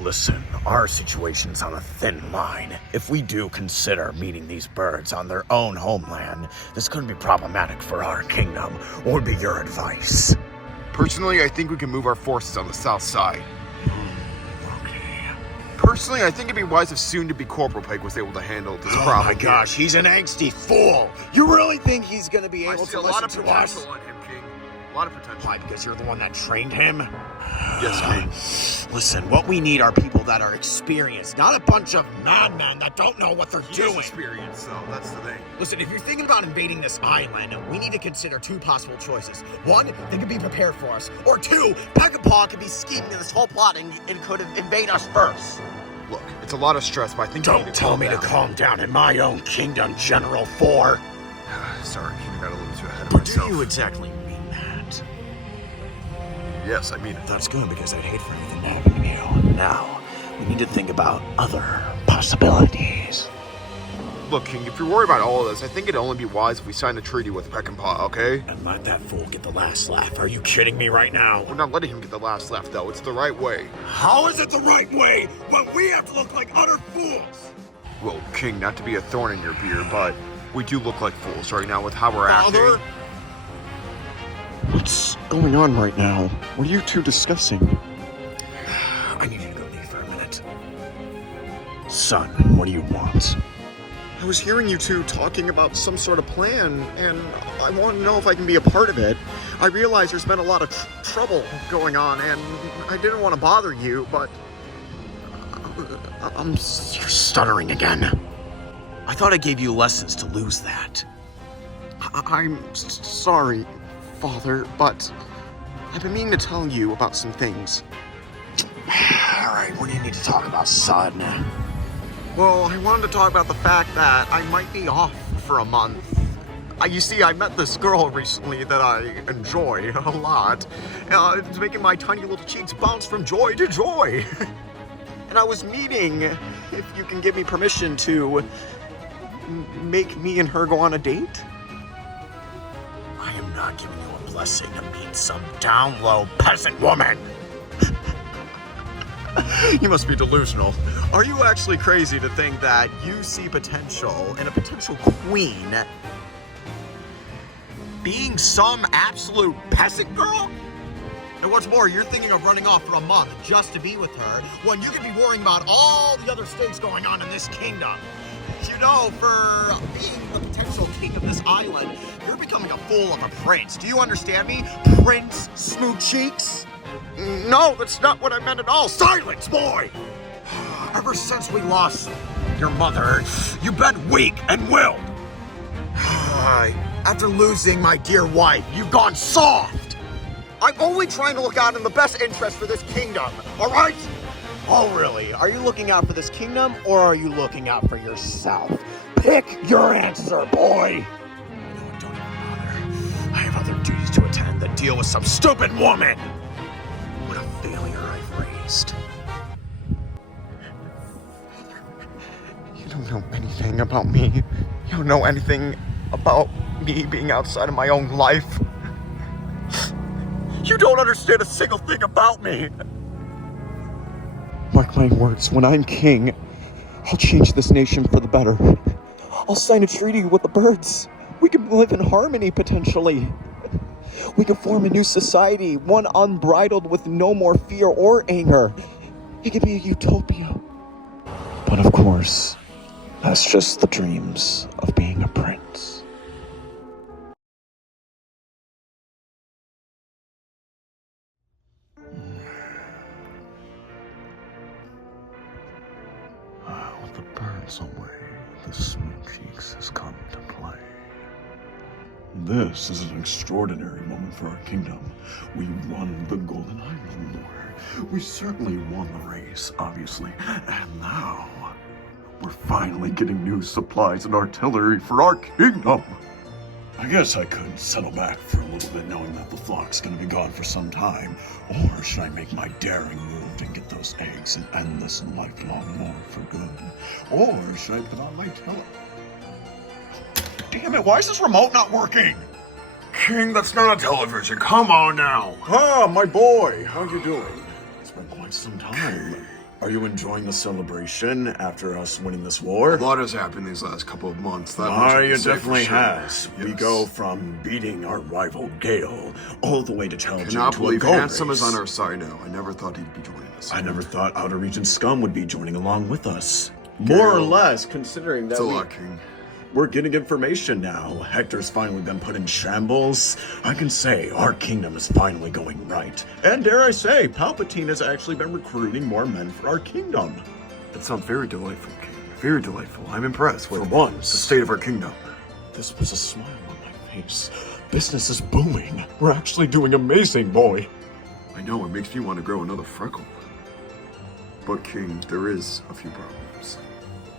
Listen, our situation's on a thin line. If we do consider meeting these birds on their own homeland, this could be problematic for our kingdom. What would be your advice? Personally, I think we can move our forces on the south side. Okay. Personally, I think it'd be wise if soon-to-be Corporal Peg was able to handle this problem. Oh my gosh, he's an angsty fool! You really think he's gonna be able to listen to us? I see a lot of potential in him, King. A lot of potential. Why, because you're the one that trained him? Yes, King. Listen, what we need are people that are experienced, not a bunch of madmen that don't know what they're doing. Experience, though. That's the thing. Listen, if you're thinking about invading this island, we need to consider two possible choices. One, they could be prepared for us. Or two, Peck and Paw could be scheming this whole plot and could invade us first. Look, it's a lot of stress, but I think... Don't tell me to calm down in my own kingdom, General 4. Sorry, I got a little too ahead of But myself. do you exactly mean that? Yes, I mean it. That's good, because I'd hate for anything to happen to you. Now, we need to think about other possibilities. Look, King, if you're worried about all of this, I think it'd only be wise if we signed a treaty with Peck and Paw, okay? And let that fool get the last laugh. Are you kidding me right now? We're not letting him get the last laugh, though. It's the right way. How is it the right way when we have to look like utter fools? Well, King, not to be a thorn in your beer, but we do look like fools right now with how we're Father? acting. What's going on right now? What are you two discussing? I need you to go leave for a minute. Son, what do you want? I was hearing you two talking about some sort of plan, and I want to know if I can be a part of it. I realize there's been a lot of trouble going on, and I didn't want to bother you, but... You're stuttering again. I thought I gave you lessons to lose that. I'm sorry, Father, but I've been meaning to tell you about some things. Alright, what do you need to talk about, son? Well, I wanted to talk about the fact that I might be off for a month. You see, I met this girl recently that I enjoy a lot. It's making my tiny little cheeks bounce from joy to joy. And I was meaning if you can give me permission to make me and her go on a date. I am not giving you a blessing to meet some down-low peasant woman. You must be delusional. Are you actually crazy to think that you see potential in a potential queen being some absolute peasant girl? And what's more, you're thinking of running off for a month just to be with her when you could be worrying about all the other stakes going on in this kingdom. You know, for being the potential king of this island, you're becoming a fool of a prince. Do you understand me? Prince Smoothcheeks? No, that's not what I meant at all. Silence, boy! Ever since we lost your mother, you've been weak and willed. After losing my dear wife, you've gone soft. I'm only trying to look out in the best interest for this kingdom, all right? Oh, really? Are you looking out for this kingdom, or are you looking out for yourself? Pick your answer, boy! You know what, don't even bother. I have other duties to attend than deal with some stupid woman! What a failure I've raised. You don't know anything about me. You don't know anything about me being outside of my own life. You don't understand a single thing about me. Mark my words, when I'm king, I'll change this nation for the better. I'll sign a treaty with the birds. We can live in harmony, potentially. We can form a new society, one unbridled with no more fear or anger. It could be a utopia. But of course, that's just the dreams of being a prince. With the birds away, the Smoothcheeks has come to play. This is an extraordinary moment for our kingdom. We won the Golden Island War. We certainly won the race, obviously. And now, we're finally getting new supplies and artillery for our kingdom. I guess I could settle back for a little bit knowing that the flock's gonna be gone for some time. Or should I make my daring move and get those eggs and end this lifelong war for good? Or should I put on my tele... Damn it, why is this remote not working? King, that's not a television. Come on now. Ah, my boy, how you doing? It's been quite some time. Are you enjoying the celebration after us winning this A war? lot has happened these last couple of months. That much I Mario can say for definitely sure. has. We Yes. go from beating our rival Gale all the way to challenging Cannot to a believe gold Handsome race. is on our side now. I never thought he'd be joining us. I never thought Outer Region Scum would be joining along with us. More or Gale. less, considering that It's a lot, King. we're getting information now. Hector's finally been put in shambles. I can say our kingdom is finally going right. And dare I say, Palpatine has actually been recruiting more men for our kingdom. That sounds very delightful, King. Very delightful. I'm impressed with For once. the state of our kingdom. This was a smile on my face. Business is booming. We're actually doing amazing, boy. I know, it makes me want to grow another freckle. But, King, there is a few problems.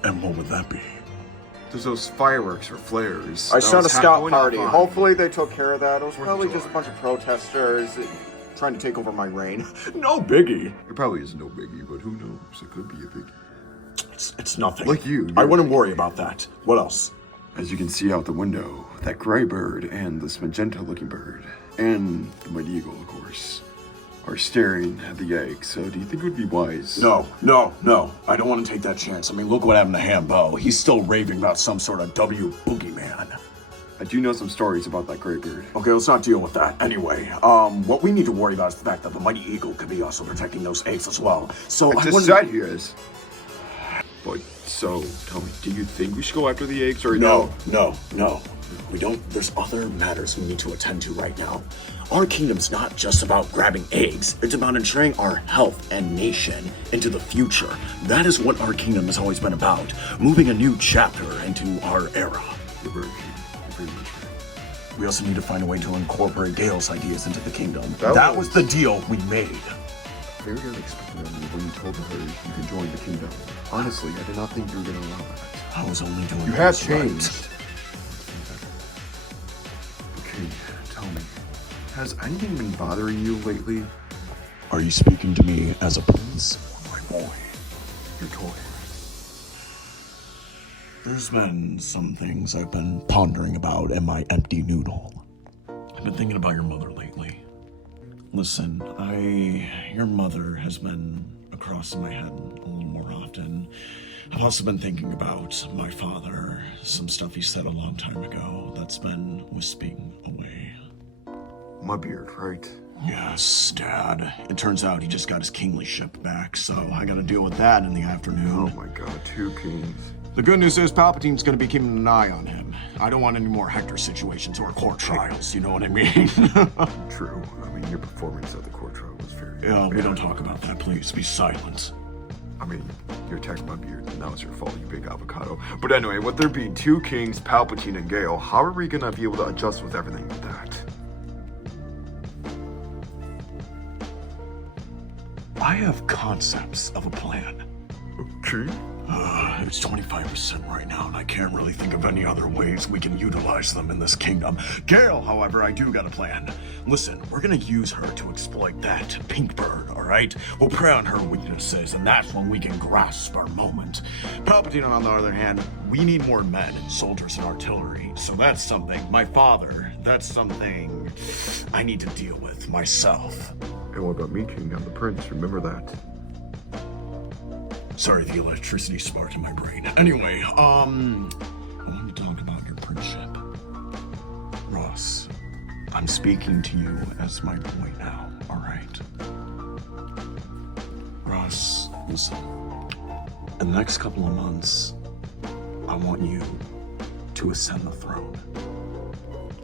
And what would that be? There's those fireworks or flares. I That saw a was scout going off party. on- Hopefully they took care of that. It was 4th of probably just a July. bunch of protesters trying to take over my reign. No biggie. It probably is no biggie, but who knows? It could be a biggie. It's nothing. Like you. I you're wouldn't big. worry about that. What else? As you can see out the window, that gray bird and this magenta-looking bird, and the mighty eagle, of course, are staring at the egg. So do you think it would be wise? No. I don't want to take that chance. I mean, look what happened to Hambo. He's still raving about some sort of W boogeyman. I do know some stories about that gray bird. Okay, let's not deal with that. Anyway, what we need to worry about is the fact that the mighty eagle could be also protecting those eggs as well. So I just said he is. But, so, tell me, do you think we should go after the eggs or No. We don't. There's other matters we need to attend to right now. Our kingdom's not just about grabbing eggs. It's about ensuring our health and nation into the future. That is what our kingdom has always been about. Moving a new chapter into our era. You're very much right. We also need to find a way to incorporate Gale's ideas into the kingdom. That That was- was the deal we made. Very unexpected of you when you told her you could join the kingdom. Honestly, I did not think you were going to allow that. I was only doing You have what's right. changed. Okay, tell me, has anything been bothering you lately? Are you speaking to me as a prince or my boy? Your toy. There's been some things I've been pondering about in my empty noodle. I've been thinking about your mother lately. Listen, your mother has been across my head a little more often. I've also been thinking about my father, some stuff he said a long time ago that's been wisping away. My beard, right? Yes, Dad. It turns out he just got his kinglyship back, so I gotta deal with that in the afternoon. Oh my god, 2 kings. The good news is Palpatine's gonna be keeping an eye on him. I don't want any more Hector situations or court trials, you know what I mean? True. I mean, your performance at the court trial was very... Yeah, we bad. don't talk about that, please. Be silent. I mean, you attacked my beard, and that was your fault, you big avocado. But anyway, with there being 2 kings, Palpatine and Gale, how are we gonna be able to adjust with everything with that? I have concepts of a plan. Okay. It's 25% right now, and I can't really think of any other ways we can utilize them in this kingdom. Gale, however, I do got a plan. Listen, we're gonna use her to exploit that pink bird, alright? We'll prey on her weaknesses, and that's when we can grasp our moment. Palpatine, on the other hand, we need more men and soldiers and artillery, so that's something. My father, that's something I need to deal with myself. And what about me, King? I'm the prince, remember that. Sorry, the electricity sparked in my brain. Anyway, I want to talk about your friendship. Ross, I'm speaking to you as my boy now, alright? Ross, listen. In the next couple of months, I want you to ascend the throne.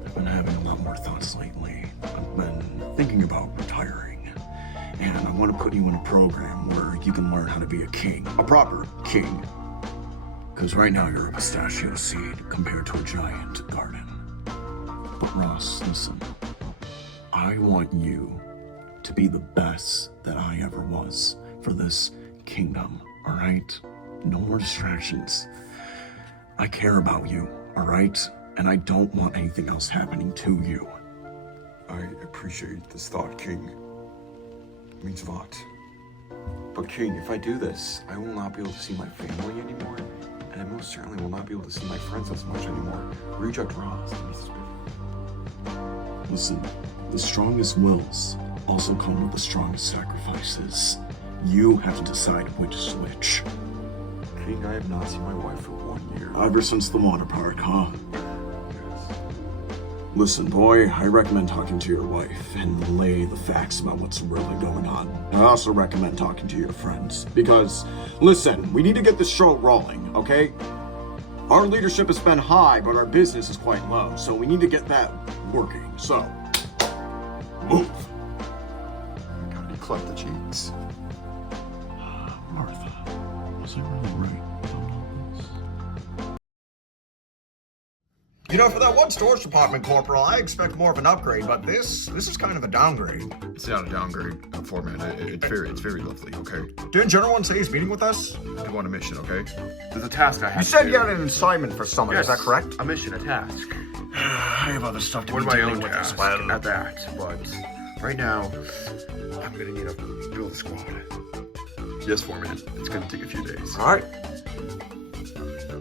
I've been having a lot more thoughts lately. I've been thinking about retiring. And I want to put you in a program where you can learn how to be a king. A proper king. Because right now you're a pistachio seed compared to a giant garden. But Ross, listen. I want you to be the best that I ever was for this kingdom, alright? No more distractions. I care about you, alright? And I don't want anything else happening to you. I appreciate this thought, King. It means a lot. But King, if I do this, I will not be able to see my family anymore, and I most certainly will not be able to see my friends as much anymore. Reject Ross. Listen, the strongest wills also come with the strongest sacrifices. You have to decide which switch. King, I have not seen my wife for 1 year. Ever since the water park, huh? Listen, boy, I recommend talking to your wife and lay the facts about what's really going on. I also recommend talking to your friends. Because, listen, we need to get this show rolling, okay? Our leadership has been high, but our business is quite low, so we need to get that working. So, move. Oh my god, he cleft the cheeks. Martha, was I really right about all this? You know, for that one storage department, Corporal, I expect more of an upgrade, but this is kind of a downgrade. It's not a downgrade, Foreman. It's very lovely, okay? Didn't General One say he's meeting with us? I go on a mission, okay? There's a task I have You to said do. you had an assignment for someone, is that correct? A mission, a task. I have other stuff to One be of my dealing own with tasks as well. at that, but right now, I'm gonna need to build a squad. Yes, Foreman. It's gonna take a few days. Alright.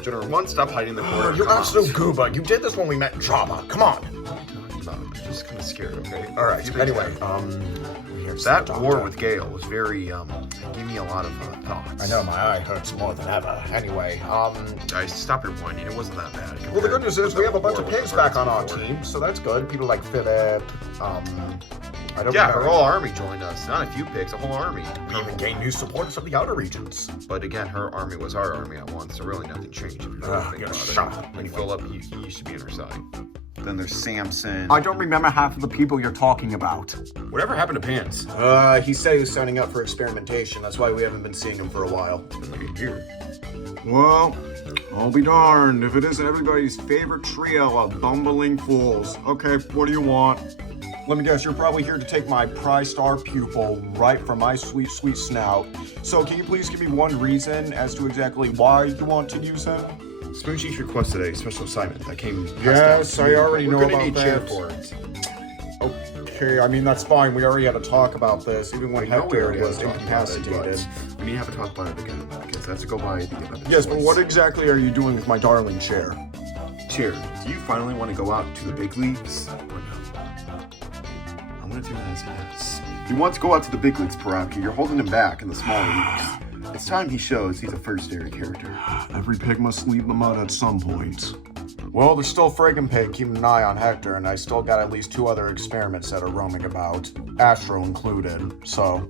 General One, stop hiding in the corner. You're Come absolute out. gooba. You did this when we met in Java. Come on. What are you talking about? I'm just kind of scared, okay? Alright, anyway, here's That the war doctor. with Gale was very, it gave me a lot of thoughts. I know, my eye hurts more than ever. Anyway, Guys, stop your whining. It wasn't that bad. well, the good news is we have a bunch of War with pigs the back birds on our before. team, so that's good. People like Philip, I don't Yeah, remember. her whole army joined us. Not a few pigs, a whole army. We even gained new support from the outer regions. But again, her army was our army at once, so really nothing changed. If you really think get about shot. it. When Philip, he used to be on our side. Then there's Samson. I don't remember half of the people you're talking about. Whatever happened to Pants? He said he was signing up for experimentation. That's why we haven't been seeing him for a while. It's been like a year. Well, I'll be darned if it isn't everybody's favorite trio of bumbling fools. Okay, what do you want? Let me guess, you're probably here to take my prize star pupil right from my sweet, sweet snout. So can you please give me one reason as to exactly why you want to use him? Smoothcheeks requested a special assignment that came. Yes, I already know We're gonna about need cheer that. for it. Okay, I mean, that's fine. We already had a talk about this, even when I know we Hector already had was to talk about it, incapacitated. but we need to have a talk about it again because that's to go by the amendment. Yes, but what exactly are you doing with my darling chair? Chair, do you finally want to go out to the big leagues or no? I'm gonna do that as a yes. He wants to go out to the big leagues, Parapki. You're holding him back in the small leagues. It's time he shows he's a first-area character. Every pig must leave the mud at some point. Well, there's still Friggin' Pig keeping an eye on Hector, and I still got at least 2 other experiments that are roaming about, Astro included, so...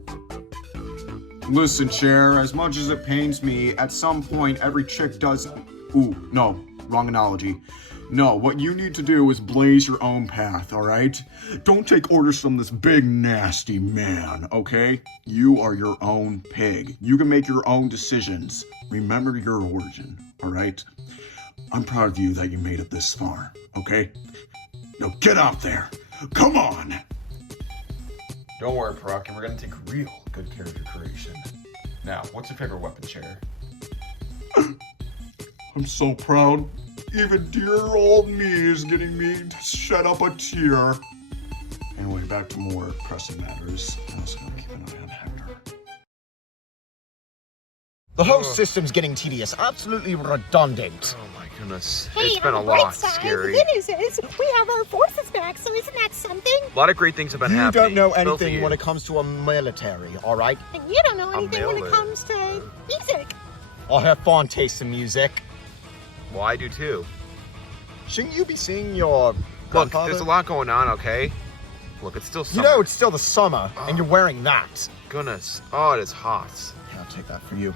Listen, Chair, as much as it pains me, at some point every chick does... Ooh, no, wrong analogy. No, what you need to do is blaze your own path, alright? Don't take orders from this big, nasty man, okay? You are your own pig. You can make your own decisions. Remember your origin, alright? I'm proud of you that you made it this far, okay? Now get out there! Come on! Don't worry, Parapki. We're gonna take real good care of your creation. Now, what's your favorite weapon, Chair? I'm so proud. Even dear old me is getting me to shed up a tear. Anyway, back to more pressing matters. I also gotta keep an eye on Hector. The whole system's getting tedious, absolutely redundant. Oh my goodness. Hey, It's been a on the bright lot, side, scary. The good news is we have our forces back, so isn't that something? A lot of great things have been You happening. don't know Both of anything you. when it comes to a military, alright? And you don't know anything when it miller. comes to music. I have fond taste in music. Well, I do too. Shouldn't you be seeing your Look, grandfather? there's a lot going on, okay? Look, it's still You summer. know, it's still the summer, and you're wearing that. Goodness. Oh, it is hot. Yeah, I'll take that for you.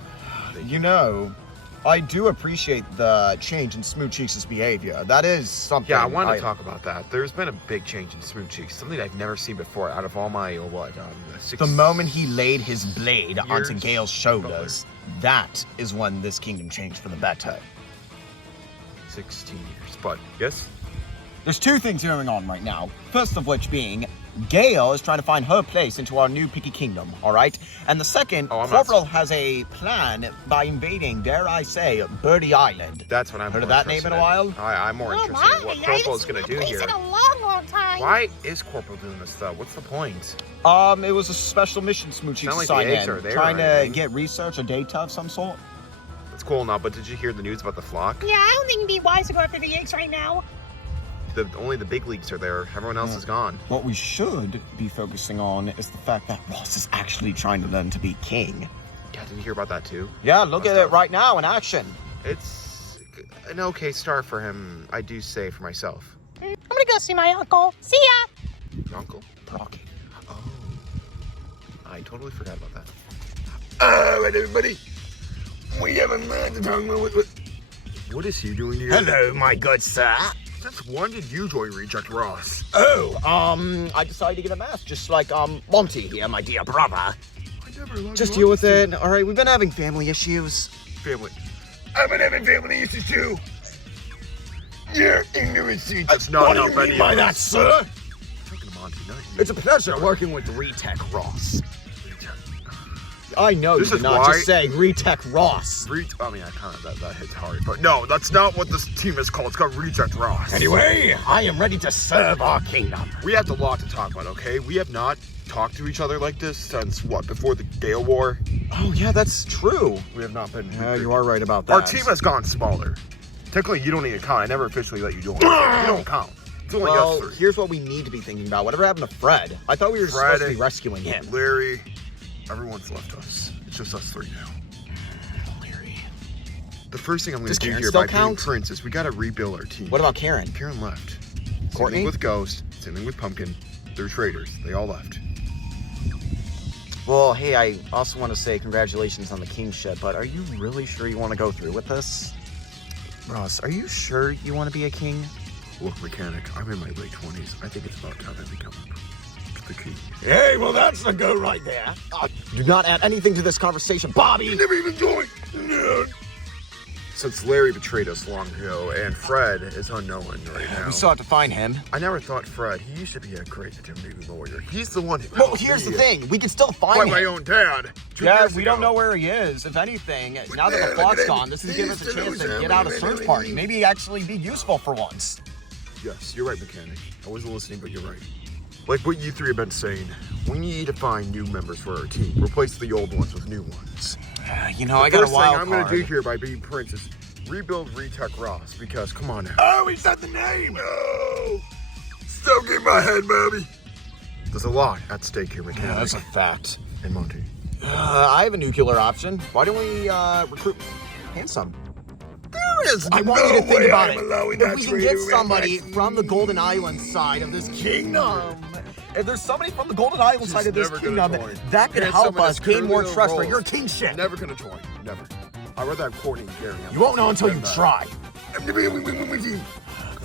You know, I do appreciate the change in Smoothcheeks' behavior. That is something. Yeah, I wanted to talk about that. There's been a big change in Smoothcheeks, something I've never seen before out of all my, 6 The moment he laid his blade onto years Gale's shoulders, that is when this kingdom changed for the better. 16 years. But, yes? There's 2 things going on right now. First of which being, Gale is trying to find her place into our new picky kingdom, alright? And the second, Oh, I'm not- Corporal has a plan by invading, dare I say, Birdy Island. That's what I'm Heard of more that name in a interested while? I'm more Oh interested in my, what I Corporal's haven't going to seen do that place here. in a long, long time. Why is Corporal doing this stuff? What's the point? It was a special mission Smoothcheeks Not like the signed eggs in, are there trying or to anything. get research or data of some sort. It's cool now, but did you hear the news about the flock? Yeah, I don't think it'd be wise to go after the eggs right now. only the big leagues are there. Everyone else is gone. What we should be focusing on is the fact that Ross is actually trying to learn to be king. Yeah, did you hear about that too? Yeah, look at it right now in action. It's an okay start for him, I do say for myself. I'm gonna go see my uncle. See ya! Your uncle? Rocky. Oh. I totally forgot about that. Alright, everybody. We have a man to talk about. What is he doing here? Hello, my good sir. Since when did you join Reject Ross? Oh, I decided to get a mask, just like, Monty here, my dear brother. I never loved Just you. deal with it. All right, we've been having family issues. Family. I've been having family issues too. You're ignorancy. That's not enough What do you mean by that, sir? Talking to Monty, not you. It's a pleasure working with Retech Ross. I know This you is did not why- just say Retech Ross. I mean, I kind of, that hits hard. But no, that's not what this team is called. It's called Reject Ross. Anyway, I am ready to serve our kingdom. We have a lot to talk about, okay? We have not talked to each other like this since, what, before the Gale War? Oh, yeah, that's true. We have not been... Yeah, you are right about that. Our team has gone smaller. Technically, you don't even count. I never officially let you join. You don't count. It's only us Well, three. here's what we need to be thinking about. Whatever happened to Fred? I thought we were supposed to be rescuing him. Larry, everyone's left us. It's just us three now. Larry. The first thing I'm going Does to do Karen here still by count? being Prince is we got to rebuild our team. What about Karen? Karen left. Courtney? Same thing with Ghost. Same thing with Pumpkin. They're traitors. They all left. Well, hey, I also want to say congratulations on the kingship, but are you really sure you want to go through with this? Ross, are you sure you want to be a king? Look, Mechanic, I'm in my late 20s. I think it's about time I become the king. Hey, well, that's the go right there. Do not add anything to this conversation, Bobby! Never even joined. No. Since Larry betrayed us long ago, and Fred is unknown right now. We still have to find him. I never thought Fred. He used to be a great new lawyer. He's the one who. Well, helped here's me the thing. We can still find fight him. my own dad. 2 Yeah, years we ago. don't know where he is. If anything, now that yeah, the clock's look at gone, him. this is giving us a He's chance still to get out a search party. Maybe actually be useful for once. Yes, you're right, Mechanic. I wasn't listening, but you're right. Like what you three have been saying, we need to find new members for our team. Replace the old ones with new ones. You know, I got a First thing wild I'm card. gonna do here by being Prince is rebuild Retech Ross, because come on now. Oh, he said the name. Oh. Stop getting my head, Bobby. There's a lot at stake here, Mechanic. Yeah, that's a fact. And Monty. I have a nuclear option. Why don't we recruit Handsome? There is I want you to think about it. allowing If that we can traitor get to somebody relax. from the Golden Island side of this kingdom, if there's somebody from the Golden Island side of this never gonna kingdom, join. that could Handsome help and us his gain more criminal trust for roles. your kingship. Never gonna join. Never. I'd rather have Courtney and Gary. You won't know until you try.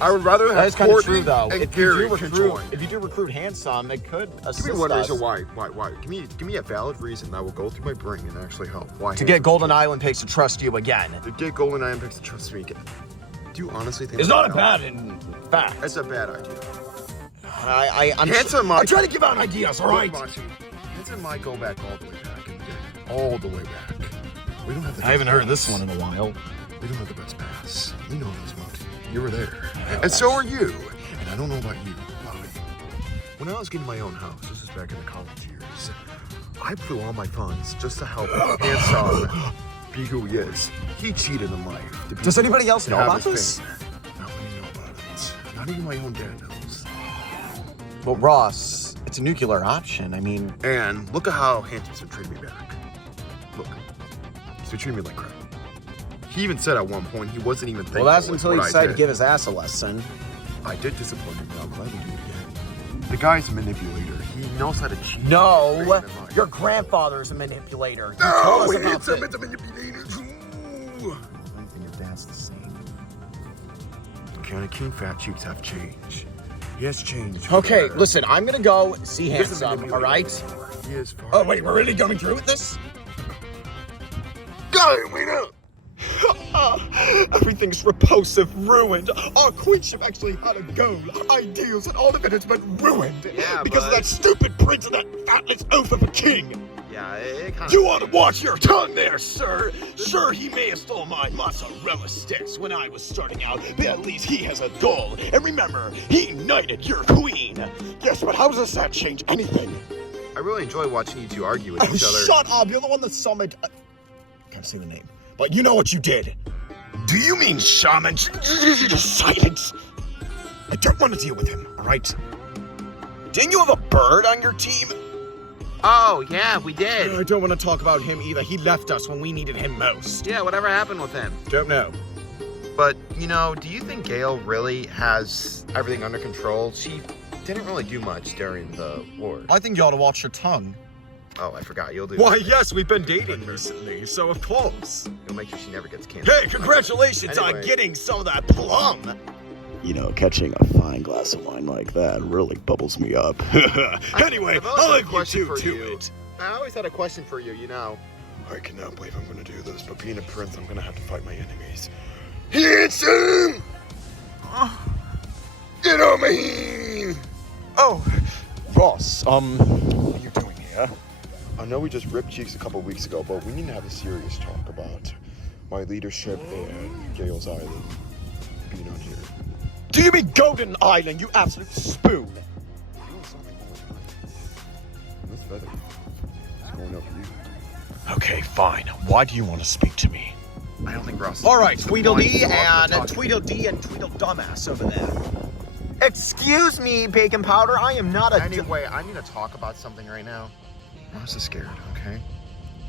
I would rather That have is kind of Courtney true, though. and If you, Gary do can recruit, join. if you do recruit Handsome, it could assist Give me one us reason why. Give me a valid reason that will go through my brain and actually help. Why? to get Golden Island Pigs to trust you again. To get Golden Iron Picks to trust me again. Do you honestly think It's that not a will help? bad in fact. That's a bad idea. I'm Handsome I might. try to give out ideas, all right? Handsome might go back all the way back in the day. All the way back. We don't have the I haven't best heard this pass. one in a while. We don't have the best pass. You know this, Monty. You were there. And so are you. And I don't know about you, Bobby. When I was getting my own house, this is back in the college years, I blew all my funds just to help Handsome be who he is. He cheated in life. to be- Does anybody else to know have about his this? fame. Not many know about it. Not even my own dad knows. Well, Ross, it's a nuclear option. I mean, And look at how Hansen's been treating me back. Look, he's been treating me like crap. He even said at one point he wasn't even thankful. well, that's with until he what I decided to did. give his ass a lesson. I did disappoint him, but I'm glad to do it again. The guy's a manipulator. He knows how to cheat. No, Great in life. your grandfather is a manipulator. You told No, us about Handsome this. is a manipulator too. I think your dad's the same. Kind of King Fat Cheeks have changed. He has changed. Okay, listen, I'm gonna go see He isn't Handsome, all manipulating right? anymore. He is far. Oh, wait, we're really going through with this? Got it, wait up. Everything's repulsive, ruined. Our queenship actually had a goal, ideals, and all of it has been ruined. Yeah, because of but- that stupid prince and that fatless oaf of a king. Yeah, it kind of. You ought to watch your tongue there, sir. Sure, he may have stole my mozzarella sticks when I was starting out, but at least he has a goal. And remember, he knighted your queen. Yes, but how does that change anything? I really enjoy watching you two argue with each other. Shut up, you're the one that summoned... can't say the name, but you know what you did. Do you mean shaman? Silence. I don't want to deal with him, all right? Didn't you have a bird on your team? Oh, yeah, we did. I don't want to talk about him either. He left us when we needed him most. Yeah, whatever happened with him? Don't know. But, you know, do you think Gale really has everything under control? She didn't really do much during the war. I think you ought to watch your tongue. Oh, I forgot. You'll do Why, that. yes, we've been dating recently, so of course. You'll make sure she never gets canceled. Hey, congratulations on Anyway. getting some of that plum. You know, catching a fine glass of wine like that really bubbles me up. Anyway, I've always I'll had a leave you question two for to you. it. I always had a question for you, you know. I cannot believe I'm gonna do this, but being a prince, I'm gonna have to fight my enemies. Handsome! Get on me! Oh, Ross, what are you doing here? I know we just ripped cheeks a couple weeks ago, but we need to have a serious talk about my leadership and Gale's Island being on here. Do you mean Golden Island, you absolute spoon? This feather is going up for you. Okay, fine. Why do you want to speak to me? I don't think Ross is All right, the Tweedledee one and to talk to. Tweedledee and Tweedle Dumbass over there. Excuse me, bacon powder. I am not a. Anyway, I need to talk about something right now. Ross is scared, okay?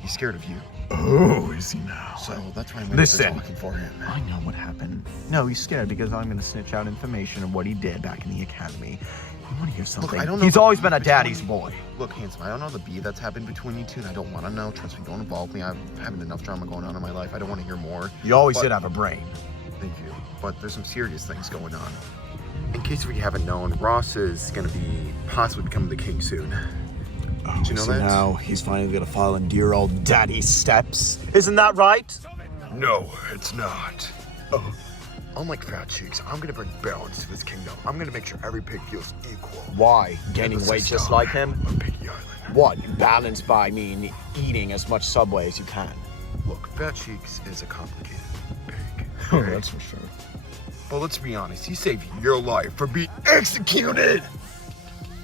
He's scared of you. Oh, is he now? So that's why I'm ready Listen. for talking for him. I know what happened. No, he's scared because I'm going to snitch out information of what he did back in the academy. You want to hear something? I don't know He's the always beef been a between- daddy's boy. Look, handsome, I don't know the beef that's happened between you two, and I don't want to know. Trust me, don't involve me. I'm having enough drama going on in my life. I don't want to hear more. You always But- did have a brain. Thank you. But there's some serious things going on. In case we haven't known, Ross is going to be possibly becoming the king soon. Oh, Did you know so that? now he's finally going to follow in dear old daddy's steps. Isn't that right? No, it's not. Unlike Fat Cheeks, I'm going to bring balance to this kingdom. I'm going to make sure every pig feels equal. Why? Gaining weight just like him? On Piggy Island. What? Balanced by eating as much Subway as you can. Look, Fat Cheeks is a complicated pig. Oh, that's for sure. But let's be honest, he saved your life from being executed.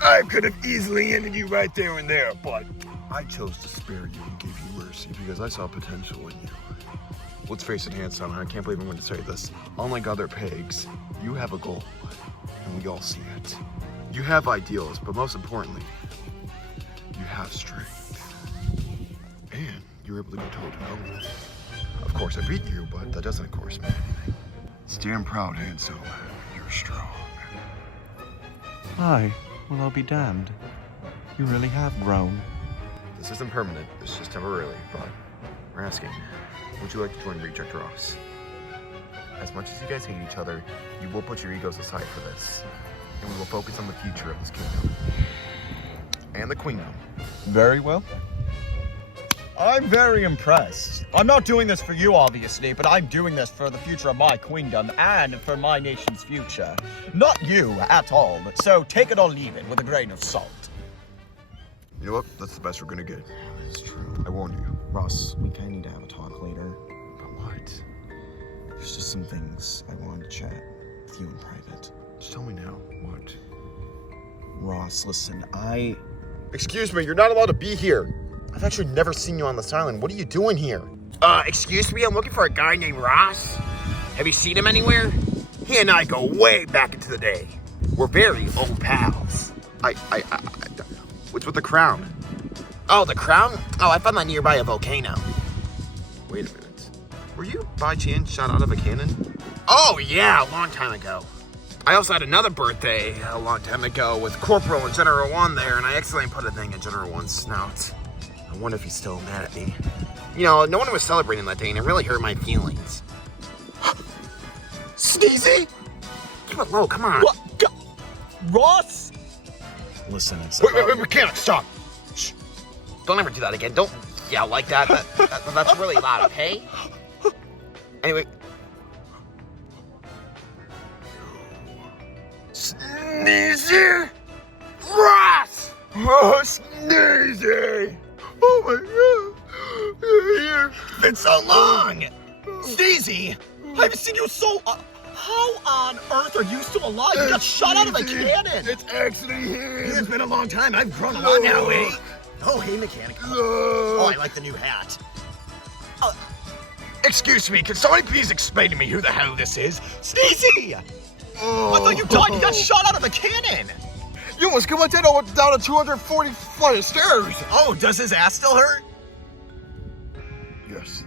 I could have easily ended you right there and there, but I chose to spare you and gave you mercy because I saw potential in you. Let's face it, handsome, I can't believe I'm going to say this. Unlike other pigs, you have a goal, and we all see it. You have ideals, but most importantly, you have strength. And you're able to go toe-to-toe. Of course, I beat you, but that doesn't, of course, mean anything. Stand proud, handsome. You're strong. Aye, well, I'll be damned. You really have grown. This isn't permanent, it's just temporarily, but we're asking, would you like to join Reject Ross? As much as you guys hate each other, you will put your egos aside for this, and we will focus on the future of this kingdom. And the queendom. Very well. I'm very impressed. I'm not doing this for you, obviously, but I'm doing this for the future of my queendom and for my nation's future. Not you at all. So take it or leave it with a grain of salt. You know what? That's the best we're gonna get. That's true. I warned you. Ross, we kind of need to have a talk later. About what? There's just some things I wanted to chat with you in private. Just tell me now. What? Ross, listen, Excuse me, you're not allowed to be here. I've actually never seen you on this island. What are you doing here? Excuse me, I'm looking for a guy named Ross. Have you seen him anywhere? He and I go way back into the day. We're very old pals. What's with the crown? Oh, the crown? Oh, I found that nearby a volcano. Wait a minute. Were you, by chance, shot out of a cannon? Oh, yeah, a long time ago. I also had another birthday a long time ago with Corporal and General 1 there, and I accidentally put a thing in General 1's snout. I wonder if he's still mad at me. You know, no one was celebrating that day, and it really hurt my feelings. Sneezy? Keep it low, come on. What? Ross? Listen, it's... Wait, mechanic, stop. Shh. Don't ever do that again. Don't yell like that. That's really loud, okay? Anyway. Sneezy! Ross! Oh, Sneezy! Oh my god! It's been so long! Sneezy! I haven't seen you so... how on earth are you still alive? You got shot out of a cannon! It's actually him! It's been a long time. I've grown a lot now, eh? Oh, hey, mechanic. Oh, I like the new hat. Excuse me, can somebody please explain to me who the hell this is? Sneezy! I thought you died. You got shot out of a cannon. You almost killed my dad down a 240 flight of stairs. Oh, does his ass still hurt? Yes.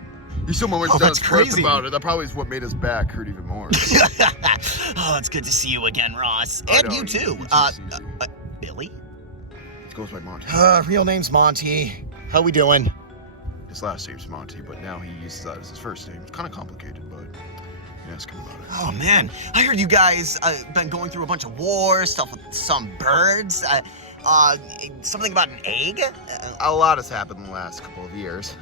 He still moments Oh, that's crazy. about it. That probably is what made his back hurt even more. Oh, it's good to see you again, Ross. I And know, you too. Billy? It goes by Monty. Real name's Monty. How we doing? His last name's Monty, but now he uses that as his first name. It's kind of complicated, but ask him about it. Oh man, I heard you guys been going through a bunch of wars, stuff with some birds, something about an egg? A lot has happened in the last couple of years.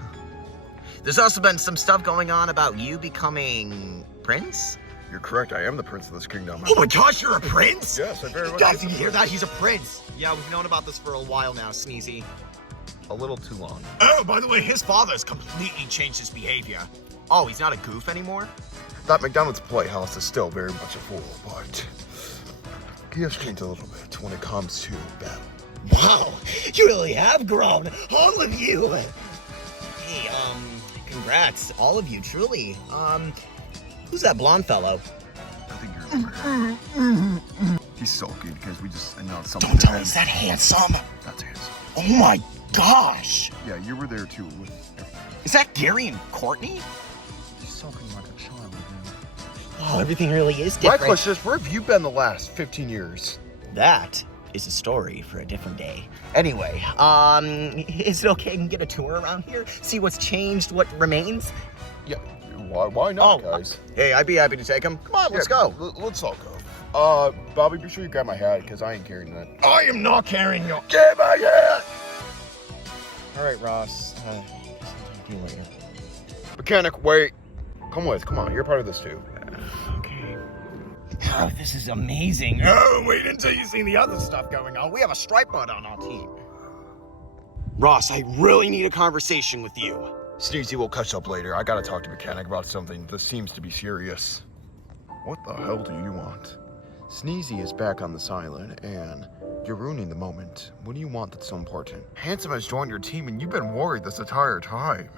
There's also been some stuff going on about you becoming prince? You're correct, I am the prince of this kingdom. Oh my gosh, you're a prince? Yes, I very much Guys, am. you hear that? He's a prince. Yeah, we've known about this for a while now, Sneezy. A little too long. Oh, by the way, his father has completely changed his behavior. Oh, he's not a goof anymore? That McDonald's playhouse is still very much a fool, but he has changed a little bit when it comes to battle. Wow, you really have grown, all of you. Hey, congrats, all of you, truly. Who's that blonde fellow? I think you remember him. He's sulky because we just announced something. Don't tell me, is that handsome? That's handsome. Oh my gosh. Yeah, you were there too with... Is that Gary and Courtney? He's sulking like a child, man. Oh, everything really is My different. question is, where have you been the last 15 years? That is a story for a different day. Anyway, is it okay I can get a tour around here? See what's changed, what remains? Yeah, why not, guys? Hey, I'd be happy to take him. Come on, let's go. Let's all go. Bobby, be sure you grab my hat, because I ain't carrying that. I am not carrying your... Get my hat! All right, Ross. Mechanic, wait. Come on, you're part of this too. Okay. Oh, this is amazing. Oh, wait until you see the other stuff going on. We have a stripe bud on our team. Ross, I really need a conversation with you. Sneezy, we'll catch up later. I gotta talk to Mechanic about something that seems to be serious. What the hell do you want? Sneezy is back on this island, and you're ruining the moment. What do you want that's so important? Handsome has joined your team, and you've been worried this entire time.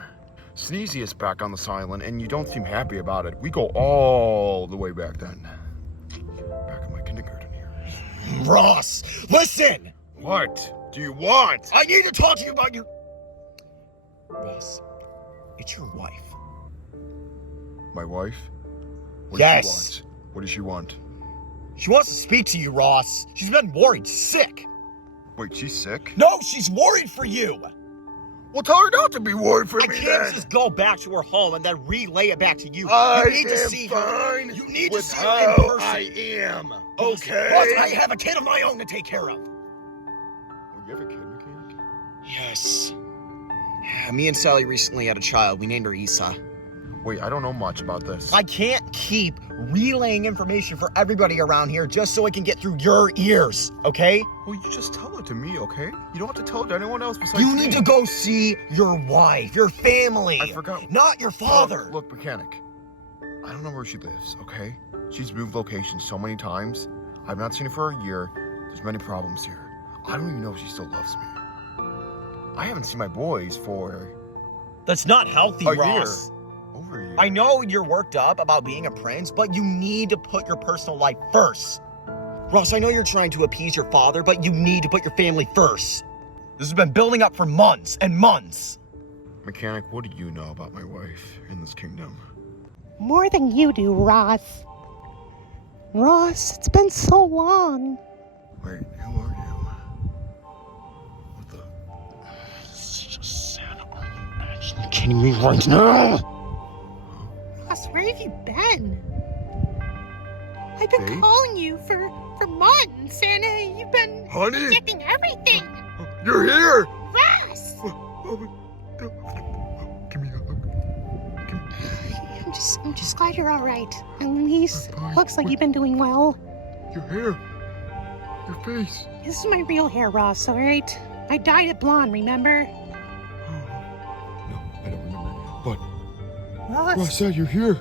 Sneezy is back on this island, and you don't seem happy about it. We go all the way back then. Back in my kindergarten years. Ross, listen! What do you want? I need to talk to you about your... Ross, it's your wife. My wife? What Yes. does she want? What does she want? She wants to speak to you, Ross. She's been worried sick. Wait, she's sick? No, she's worried for you. Well, tell her not to be worried for I me can't then. just go back to her home and then relay it back to you. I You need to am see fine her. You need with to see her in how person. I am. Okay. Ross, I have a kid of my own to take care of. Oh, you have a kid, Mechanic? Yes. Me and Sally recently had a child. We named her Issa. Wait, I don't know much about this. I can't keep relaying information for everybody around here just so it can get through your ears, okay? Well, you just tell it to me, okay? You don't have to tell it to anyone else besides me. You need to go see your wife, your family. I forgot. Not your father. Look, Mechanic. I don't know where she lives, okay? She's moved locations so many times. I've not seen her for a year. There's many problems here. I don't even know if she still loves me. I haven't seen my boys for That's not healthy, a Ross. year. Over a year. I know you're worked up about being a prince, but you need to put your personal life first. Ross, I know you're trying to appease your father, but you need to put your family first. This has been building up for months and months. Mechanic, what do you know about my wife in this kingdom? More than you do, Ross. Ross, it's been so long. Wait, who are you? What the? It's just sad. Are you actually kidding me right now? Ross, where have you been? I've been Babe? calling you for months, and you've been Honey, skipping everything. you're here! Ross! Give me a hug. I'm just glad you're all right. At least I'm fine. looks like you've been doing well. Your hair. Your face. This is my real hair, Ross, all right? I dyed it blonde, remember? No, I don't remember. But Ross, Rossette, you're here.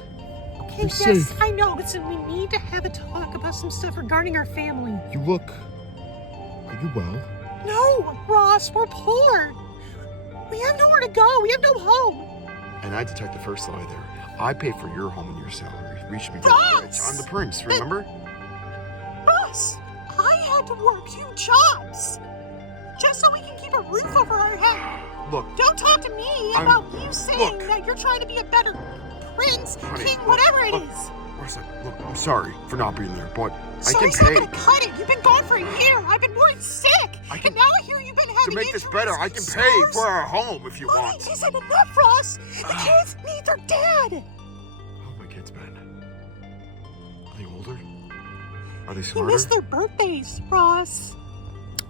okay, you're yes, safe. I know, but we need to have a talk about some stuff regarding our family. You look. Are you well? No, Ross, we're poor. We have nowhere to go. We have no home. And I detect the first lie there. I pay for your home and your salary. We should be Ross! rich. I'm the prince, remember? had to work 2 jobs just so we can keep a roof over our head. Look, Don't talk to me about you saying that you're trying to be a better prince, king, whatever it is. Look, I'm sorry for not being there, but Sorry's not gonna cut it. You've been gone for a year. I've been worried sick. And now I hear you've been having To make this injuries, better, I can pay scars. for our home if you Honey, want. this isn't enough, Ross. The kids need their dad. How have my kids been? Are they older? Are they You smarter? missed their birthdays, Ross.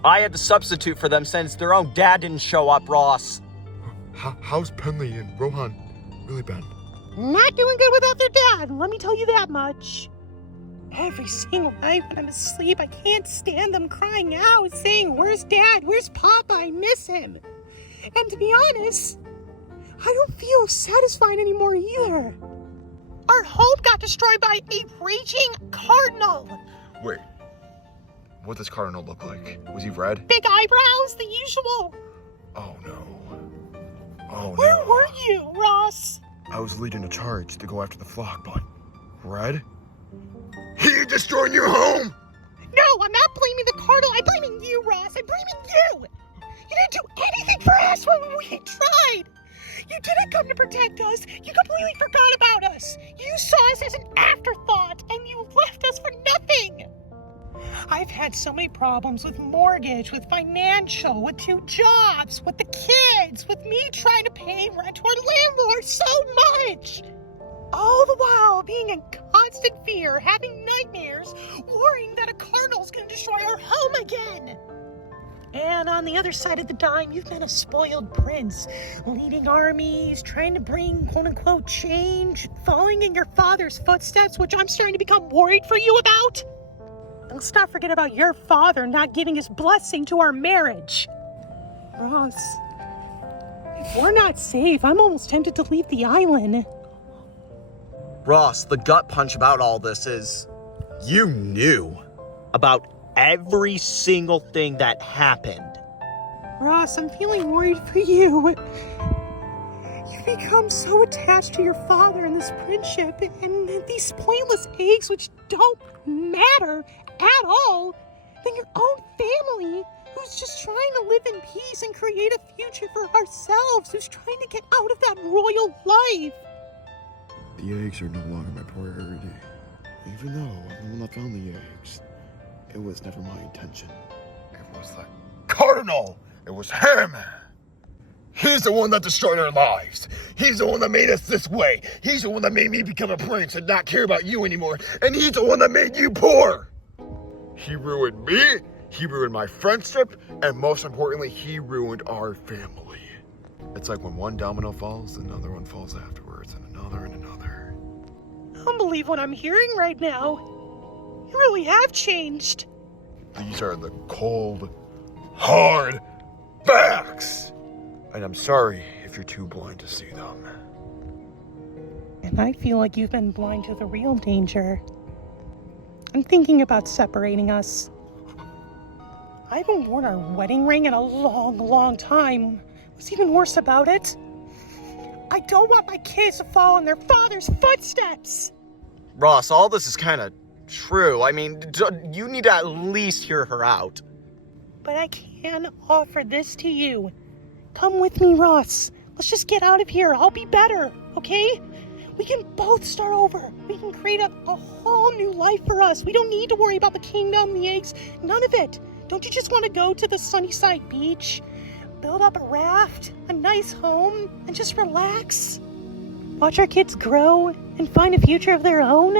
I had to substitute for them since their own dad didn't show up, Ross. How's Penley and Rohan really been? Not doing good without their dad, let me tell you that much. Every single night when I'm asleep, I can't stand them crying out, saying, "Where's Dad? Where's Papa? I miss him." And to be honest, I don't feel satisfied anymore either. Our home got destroyed by a raging cardinal. Wait, what does Cardinal look like? Was he red? Big eyebrows, the usual. Oh no. Oh no. Where were you, Ross? I was leading a charge to go after the flock, but red? He destroyed your home! No, I'm not blaming the cardinal. I'm blaming you, Ross. I'm blaming you. You didn't do anything for us when we tried. You didn't come to protect us. You completely forgot about us. You saw us as an afterthought, and you left us for nothing. I've had so many problems with mortgage, with financial, with 2 jobs, with the kids, with me trying to pay rent to our landlord, so much. All the while being in constant fear, having nightmares, worrying that a cardinal's gonna destroy our home again. And on the other side of the dime, you've been a spoiled prince, leading armies, trying to bring quote-unquote change, following in your father's footsteps, which I'm starting to become worried for you about. Let's not forget about your father not giving his blessing to our marriage. Ross, if we're not safe, I'm almost tempted to leave the island. Ross, the gut punch about all this is you knew about every single thing that happened. Ross, I'm feeling worried for you. You've become so attached to your father and this friendship and these pointless eggs which don't matter at all than your own family who's just trying to live in peace and create a future for ourselves, who's trying to get out of that royal life. The eggs are no longer my priority. Even though I'm the one that found the eggs, it was never my intention. It was the Cardinal! It was him! He's the one that destroyed our lives. He's the one that made us this way. He's the one that made me become a prince and not care about you anymore. And he's the one that made you poor. He ruined me, he ruined my friendship, and most importantly, he ruined our family. It's like when one domino falls, another one falls afterwards, and another and another. I don't believe what I'm hearing right now. You really have changed. These are the cold, hard facts. And I'm sorry if you're too blind to see them. And I feel like you've been blind to the real danger. I'm thinking about separating us. I haven't worn our wedding ring in a long, long time. What's even worse about it? I don't want my kids to follow in their father's footsteps. Ross, all this is kind of true. I mean, you need to at least hear her out. But I can offer this to you. Come with me, Ross. Let's just get out of here. I'll be better, okay? We can both start over. We can create a whole new life for us. We don't need to worry about the kingdom, the eggs, none of it. Don't you just want to go to the Sunnyside Beach, build up a raft, a nice home, and just relax? Watch our kids grow and find a future of their own?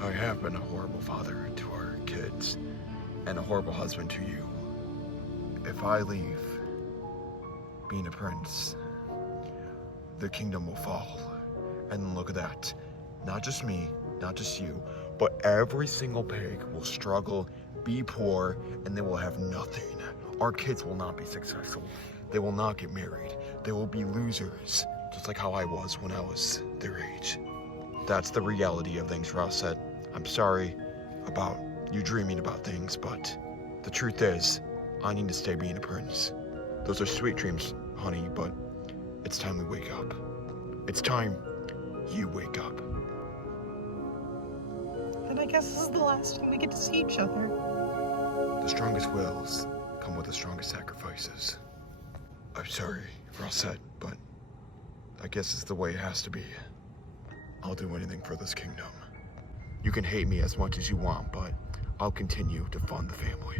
I have been a horrible father to our kids and a horrible husband to you. If I leave being a prince, the kingdom will fall. And look at that. Not just me, not just you, but every single pig will struggle, be poor, and they will have nothing. Our kids will not be successful. They will not get married. They will be losers, just like how I was when I was their age. That's the reality of things, Ross said. I'm sorry about you dreaming about things, but the truth is, I need to stay being a prince. Those are sweet dreams, honey, but it's time we wake up. It's time you wake up. And I guess this is the last time we get to see each other. The strongest wills come with the strongest sacrifices. I'm sorry, Rosette, but I guess it's the way it has to be. I'll do anything for this kingdom. You can hate me as much as you want, but I'll continue to fund the family.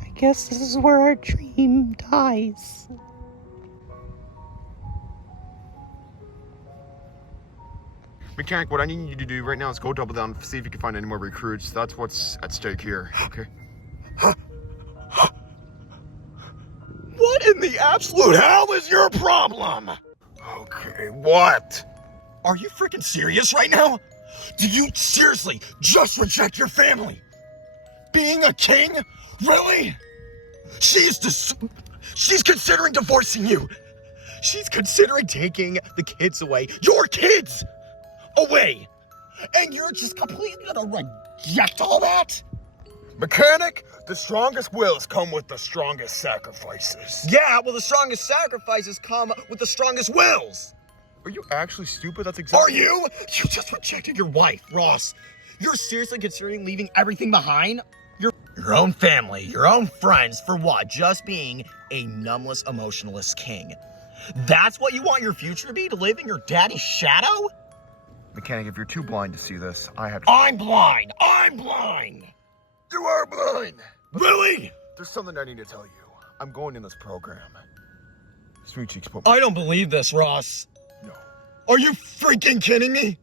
I guess this is where our dream dies. Mechanic, what I need you to do right now is go double down, see if you can find any more recruits. That's what's at stake here, okay? What in the absolute hell is your problem? Okay, what? Are you freaking serious right now? Do you seriously just reject your family? Being a king? Really? She's considering divorcing you. She's considering taking the kids away. Your kids away. And you're just completely gonna reject all that? Mechanic, the strongest wills come with the strongest sacrifices. Yeah, well, the strongest sacrifices come with the strongest wills. Are you actually stupid? That's exactly... Are you? You just rejected your wife, Ross. You're seriously considering leaving everything behind? Your own family, your own friends, for what? Just being a numbless, emotionless king. That's what you want your future to be? To live in your daddy's shadow? Mechanic, if you're too blind to see this, I have to... I'm blind! I'm blind! You are blind! Really? There's something I need to tell you. I'm going in this program. Smoothcheeks put me... I don't believe this, Ross. No. Are you freaking kidding me?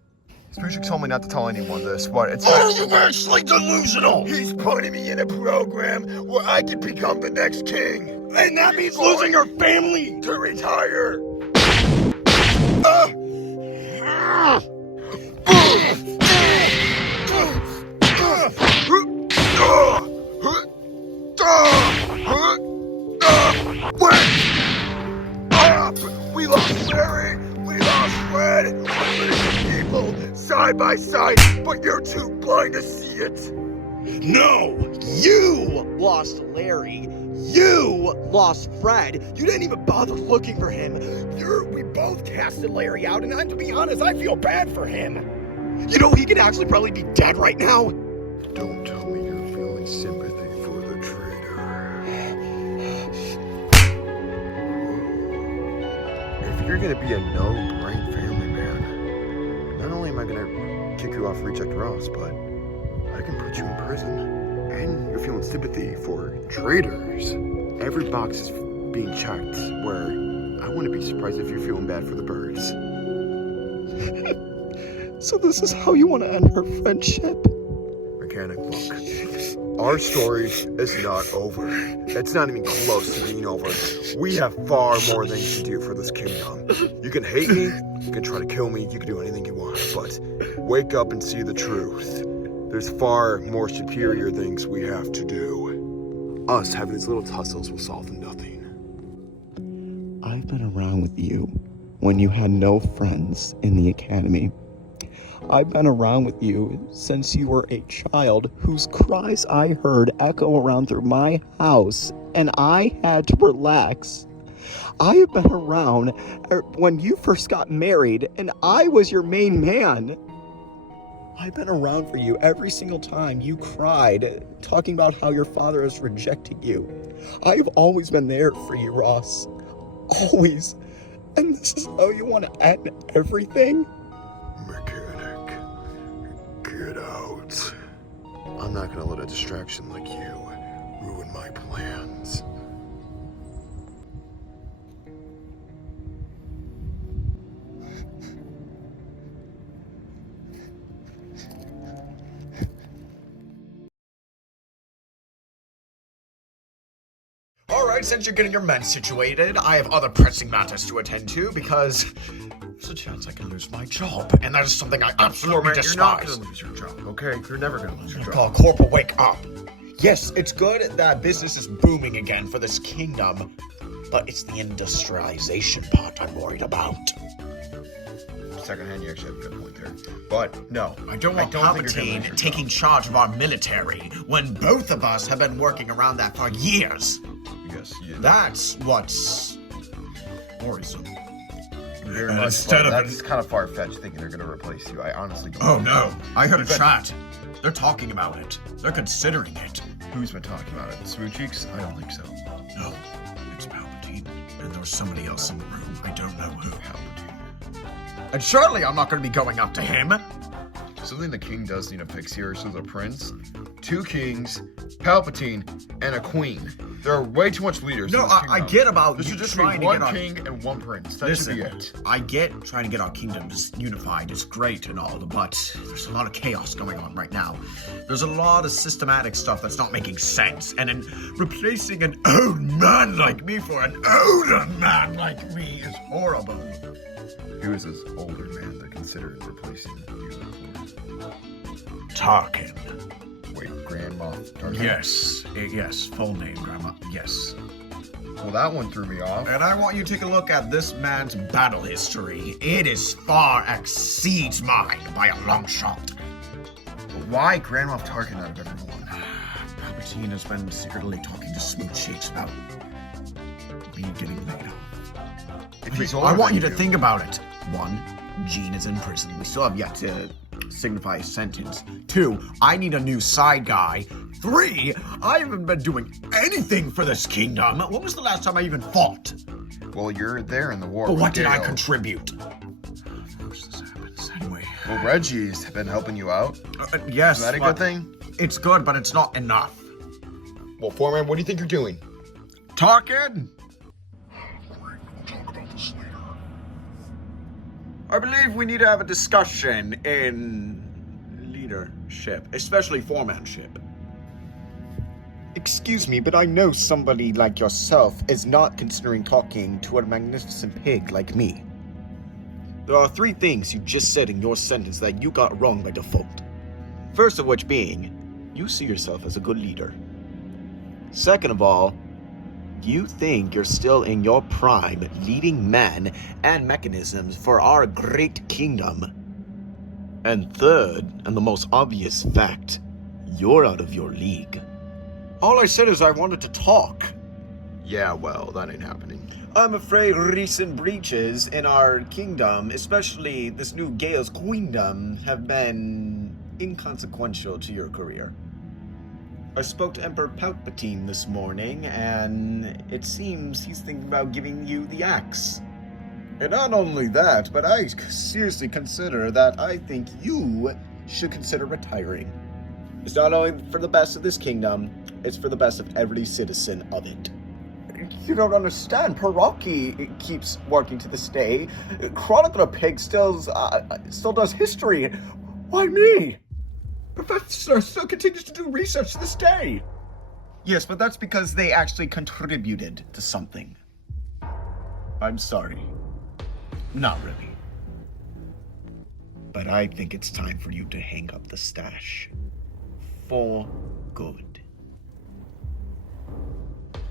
Smoothcheeks told me not to tell anyone this, but it's... Are you actually delusional? He's putting me in a program where I can become the next king. And that means losing your family! To retire. We lost Larry, we lost Fred, we're losing people side by side, but you're too blind to see it. No! You lost Larry. You lost Fred. You didn't even bother looking for him. We both casted Larry out, and to be honest, I feel bad for him. You know, he could actually probably be dead right now. Don't tell me you're feeling sympathy for the traitor. If you're gonna be a no-brain family man, not only am I gonna kick you off Reject Ross, but I can put you in prison. And you're feeling sympathy for traitors. Every box is being checked, where I wouldn't be surprised if you're feeling bad for the birds. So this is how you want to end our friendship? Mechanic, look. Our story is not over. It's not even close to being over. We have far more things to do for this kingdom. You can hate me, you can try to kill me, you can do anything you want, but wake up and see the truth. There's far more superior things we have to do. Us having these little tussles will solve nothing. I've been around with you when you had no friends in the academy. I've been around with you since you were a child whose cries I heard echo around through my house, and I had to relax. I have been around when you first got married, and I was your main man. I've been around for you every single time you cried, talking about how your father has rejected you. I've always been there for you, Ross. Always. And this is how you want to end everything? Mechanic, get out. I'm not gonna let a distraction like you ruin my plans. Alright, since you're getting your men situated, I have other pressing matters to attend to because there's a chance I can lose my job, and that is something I absolutely despise. You're not gonna lose your job, okay? You're never gonna lose your job. Corporal, wake up. Yes, it's good that business is booming again for this kingdom, but it's the industrialization part I'm worried about. Secondhand, you actually have a good point there. But, no. I don't want Palpatine taking charge of our military when both of us have been working around that for years. Yes, yeah. That's what's worrisome. very And much. instead But of that's kind of far-fetched thinking they're gonna replace you. I honestly don't. Oh no, I heard a chat. They're talking about it. They're considering it. Who's been talking about it? Smoothcheeks? I don't think so. No, it's Palpatine. And there was somebody else in the room. I don't know who. And surely I'm not going to be going up to him. Something the king does need to fix here is there's a prince, 2 kings, Palpatine, and a queen. There are way too much leaders. No, in this I kingdom. get about This you should just trying be to one get on. king and 1 prince. That Listen, should be it. I get trying to get our kingdom just unified is great and all, but there's a lot of chaos going on right now. There's a lot of systematic stuff that's not making sense, and then replacing an old man like me for an older man like me is horrible. Who is this older man they're considering replacing you for? Tarkin. Wait, Grand Moff Tarkin? Yes, full name, Grandma, yes. Well, that one threw me off. And I want you to take a look at this man's battle history. It is far exceeds mine by a long shot. But why Grand Moff Tarkin out of everyone? Palpatine has been secretly talking to Smoothcheeks about me getting laid off. If he's I older want you than to think about it. 1, Jean is in prison. We still have yet to signify a sentence. 2, I need a new side guy. 3, I haven't been doing anything for this kingdom. When was the last time I even fought? Well, you're there in the war. But with what did I Gale. contribute? Of course this happens. Anyway. Well, Reggie's been helping you out. Yes. Is that a but good thing? It's good, but it's not enough. Well, Foreman, what do you think you're doing? Tarkin? We'll talk about this later. I believe we need to have a discussion in leadership, especially foremanship. Excuse me, but I know somebody like yourself is not considering talking to a magnificent pig like me. There are 3 things you just said in your sentence that you got wrong by default. First of which being, you see yourself as a good leader. Second of all, you think you're still in your prime leading men and mechanisms for our great kingdom. And third, and the most obvious fact, you're out of your league. All I said is I wanted to talk. Yeah, well, that ain't happening. I'm afraid recent breaches in our kingdom, especially this new Gale's queendom, have been inconsequential to your career. I spoke to Emperor Palpatine this morning, and it seems he's thinking about giving you the axe. And not only that, but I seriously consider that I think you should consider retiring. It's not only for the best of this kingdom, it's for the best of every citizen of it. You don't understand. Paraki keeps working to this day. Chronicler Pig still does history. Why me? Professor still continues to do research to this day. Yes, but that's because they actually contributed to something. I'm sorry. Not really. But I think it's time for you to hang up the stash. For good.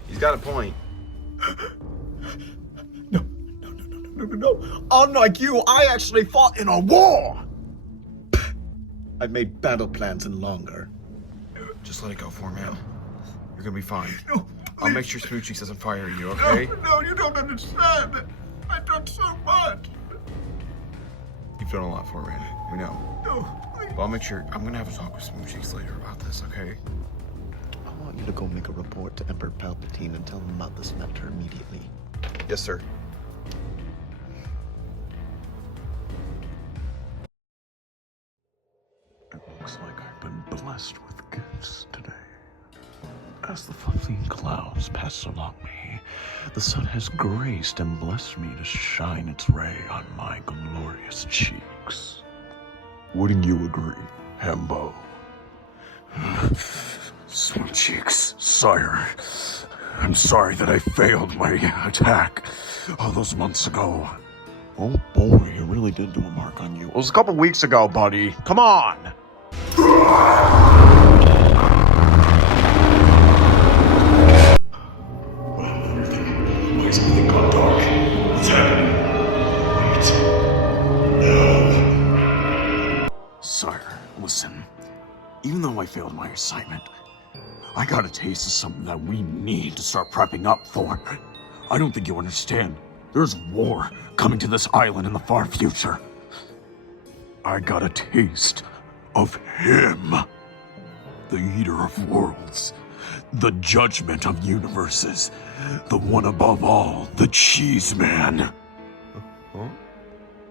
He's got a point. No. Unlike you, I actually fought in a war. I've made battle plans and longer. Just let it go, Foreman. You're gonna be fine. No, I'll make sure Smoothcheeks doesn't fire you, okay? No, you don't understand. I've done so much. You've done a lot, Foreman. We know. No, please. But I'll make sure. I'm gonna have a talk with Smoothcheeks later about this, okay? I want you to go make a report to Emperor Palpatine and tell him about this matter immediately. Yes, sir. It looks like I've been blessed with gifts today. As the fluffing clouds pass along me, the sun has graced and blessed me to shine its ray on my glorious cheeks. Wouldn't you agree, Hambo? Smoothcheeks, sire. I'm sorry that I failed my attack all those months ago. Oh boy, it really did do a mark on you. It was a couple weeks ago, buddy. Come on. Why is everything gone dark? What's happening? Wait. No. Sire, listen. Even though I failed my assignment, I got a taste of something that we need to start prepping up for. I don't think you understand. There's war coming to this island in the far future. I got a taste of him. The eater of worlds. The judgment of universes. The one above all. The cheese man.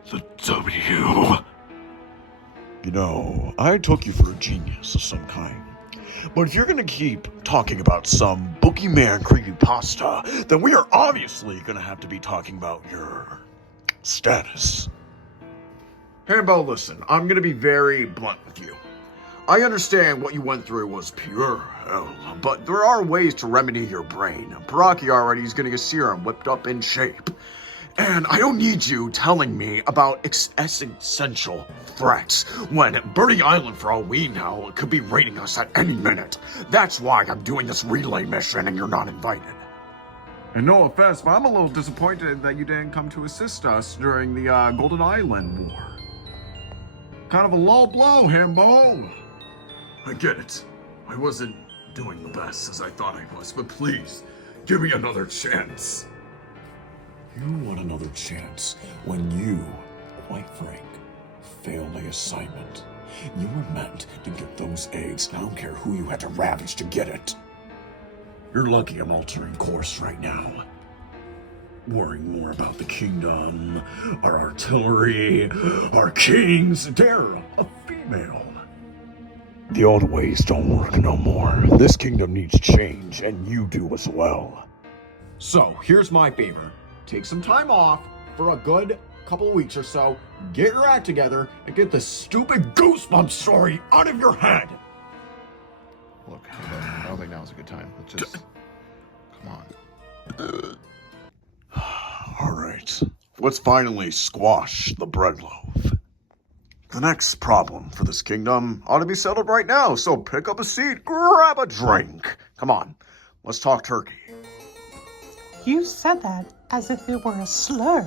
The W. You know, I took you for a genius of some kind. But if you're gonna keep talking about some boogeyman creepypasta, then we are obviously gonna have to be talking about your status. Hey, Bo, listen, I'm gonna be very blunt with you. I understand what you went through was pure hell, but there are ways to remedy your brain. Paraki already is getting a serum whipped up in shape. And I don't need you telling me about essential threats when Birdy Island, for all we know, could be raiding us at any minute. That's why I'm doing this relay mission and you're not invited. And no offense, but I'm a little disappointed that you didn't come to assist us during the Golden Island War. Kind of a low blow, Himbo. I get it. I wasn't doing the best as I thought I was, but please, give me another chance. You want another chance when you, quite frank, failed the assignment. You were meant to get those eggs, and I don't care who you had to ravage to get it. You're lucky I'm altering course right now. Worrying more about the kingdom, our artillery, our kings. Dare a female. The old ways don't work no more. This kingdom needs change, and you do as well. So, here's my favor. Take some time off for a good couple of weeks or so, get your act together, and get this stupid goosebump story out of your head! Look, I don't think now's a good time. Let's just... Come on. Alright, let's finally squash the bread loaf. The next problem for this kingdom ought to be settled right now, so pick up a seat, grab a drink. Come on, let's talk turkey. You said that as if it were a slur.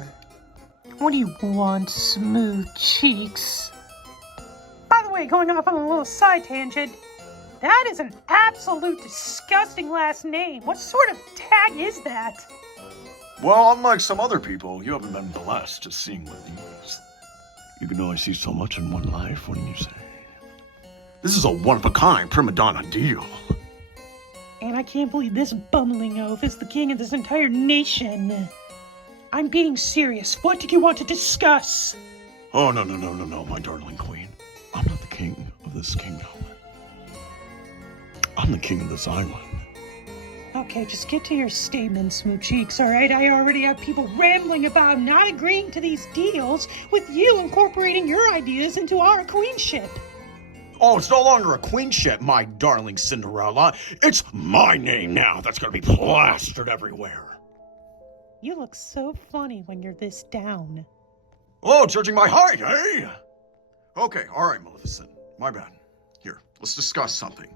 What do you want, Smoothcheeks? By the way, going off on a little side tangent, that is an absolute disgusting last name. What sort of tag is that? Well, unlike some other people, you haven't been blessed to seeing with these. You can only see so much in one life, wouldn't you say? This is a one-of-a-kind prima donna deal. And I can't believe this bumbling oaf is the king of this entire nation. I'm being serious. What did you want to discuss? Oh, no, my darling queen. I'm not the king of this kingdom. I'm the king of this island. Okay, just get to your statement, Smoothcheeks, alright? I already have people rambling about not agreeing to these deals with you incorporating your ideas into our queenship. Oh, it's no longer a queenship, my darling Cinderella. It's my name now that's gonna be plastered everywhere. You look so funny when you're this down. Oh, judging my height, eh? Okay, alright, Maleficent. My bad. Here, let's discuss something.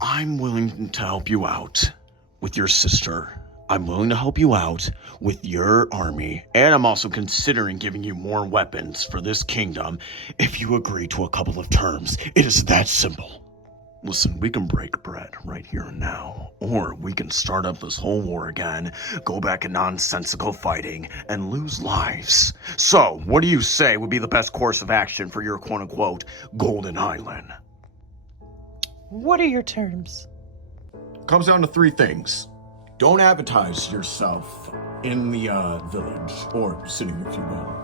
I'm willing to help you out with your sister. I'm willing to help you out with your army, and I'm also considering giving you more weapons for this kingdom if you agree to a couple of terms. It is that simple. Listen, we can break bread right here and now, or we can start up this whole war again, go back to nonsensical fighting, and lose lives. So, what do you say would be the best course of action for your quote-unquote Golden Island? What are your terms? Comes down to three things. Don't advertise yourself in the village, or city if you will.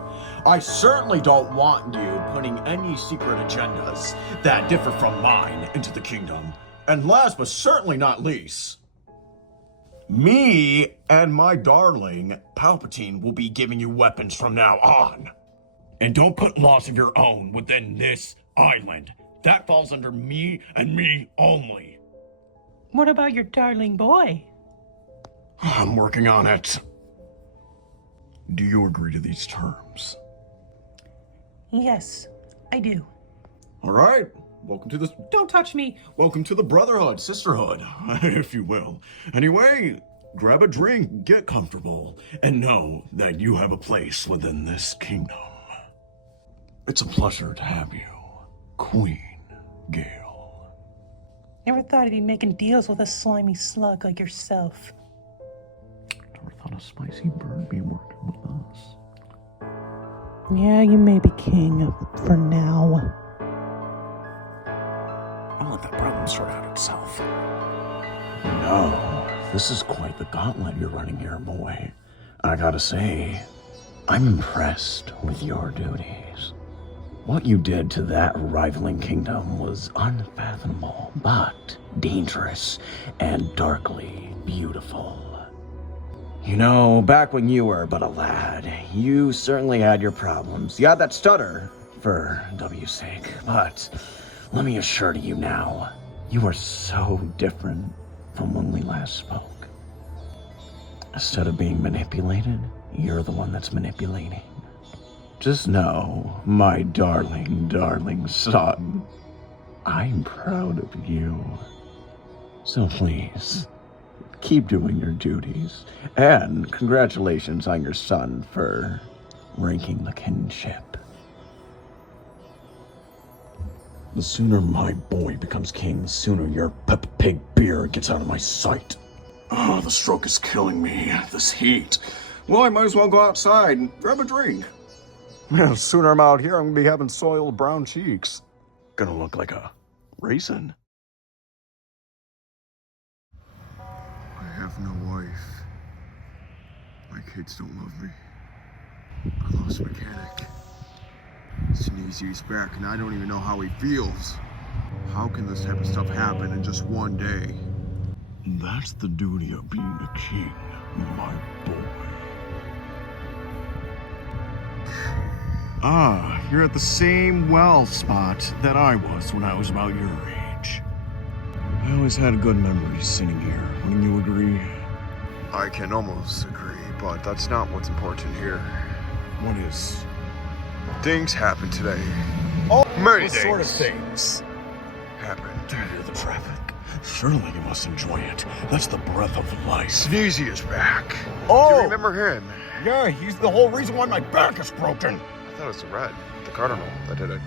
I certainly don't want you putting any secret agendas that differ from mine into the kingdom. And last but certainly not least, me and my darling Palpatine will be giving you weapons from now on. And don't put laws of your own within this island. That falls under me and me only. What about your darling boy? I'm working on it. Do you agree to these terms? Yes, I do. All right. Welcome to this. Don't touch me. Welcome to the brotherhood, sisterhood, if you will. Anyway, grab a drink, get comfortable, and know that you have a place within this kingdom. It's a pleasure to have you, Queen Gale. Never thought I'd be making deals with a slimy slug like yourself. Never thought a spicy bird be working with us. Yeah, you may be king for now. I'll let that problem sort out itself. No, this is quite the gauntlet you're running here, boy. I gotta say, I'm impressed with your duties. What you did to that rivaling kingdom was unfathomable, but dangerous and darkly beautiful. You know, back when you were but a lad, you certainly had your problems. You had that stutter, for W's sake, but let me assure you now, you are so different from when we last spoke. Instead of being manipulated, you're the one that's manipulating. Just know, my darling, darling son, I'm proud of you. So please, keep doing your duties, and congratulations on your son for ranking the kinship. The sooner my boy becomes king, the sooner your Peppa Pig beer gets out of my sight. Oh, the stroke is killing me. This heat. Well, I might as well go outside and grab a drink. Man, the sooner I'm out here, I'm gonna be having soiled brown cheeks. Gonna look like a raisin. I have no wife. My kids don't love me. I lost Mechanic. Sneezy's back, and I don't even know how he feels. How can this type of stuff happen in just one day? That's the duty of being a king, my boy. Ah, you're at the same well spot that I was when I was about your age. I always had good memories sitting here. Wouldn't you agree? I can almost agree, but that's not what's important here. What is? Things happen today. Oh, many what sort of things things? Happened. Do you hear the traffic? Surely you must enjoy it. That's the breath of life. Sneezy is back. Oh! Do you remember him? Yeah, he's the whole reason why my back is broken. I thought it was the red, the cardinal, that did it.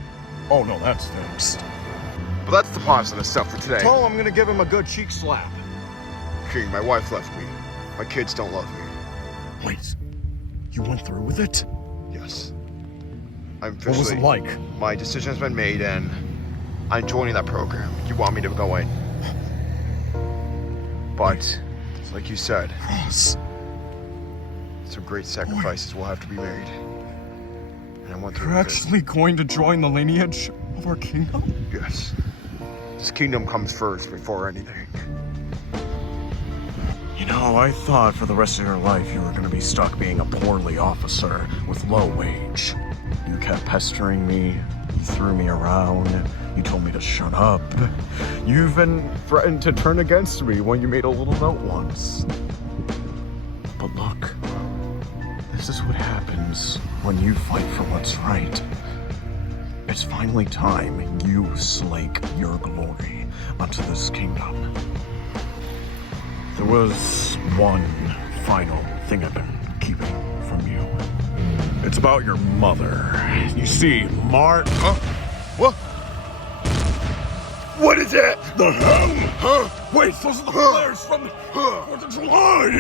Oh no, that's next. But that's the positive stuff for today. Tell him I'm gonna give him a good cheek slap. King, my wife left me. My kids don't love me. Wait, you went through with it? Yes. I'm What was officially... it like? My decision has been made, and I'm joining that program. You want me to go in. But, like you said, Yes. some great sacrifices will have to be made. And I want to... You're actually going to join the lineage of our kingdom? Yes. This kingdom comes first before anything. You know, I thought for the rest of your life you were going to be stuck being a poorly officer with low wage. You kept pestering me, you threw me around, you told me to shut up. You even threatened to turn against me when you made a little note once. But look, this is what happens when you fight for what's right. It's finally time you slake your glory unto this kingdom. There was one final thing I've been keeping from you. It's about your mother. You see, Huh? What? What is it? The Hem! Huh? Wait, those are the flares from the 4th of July!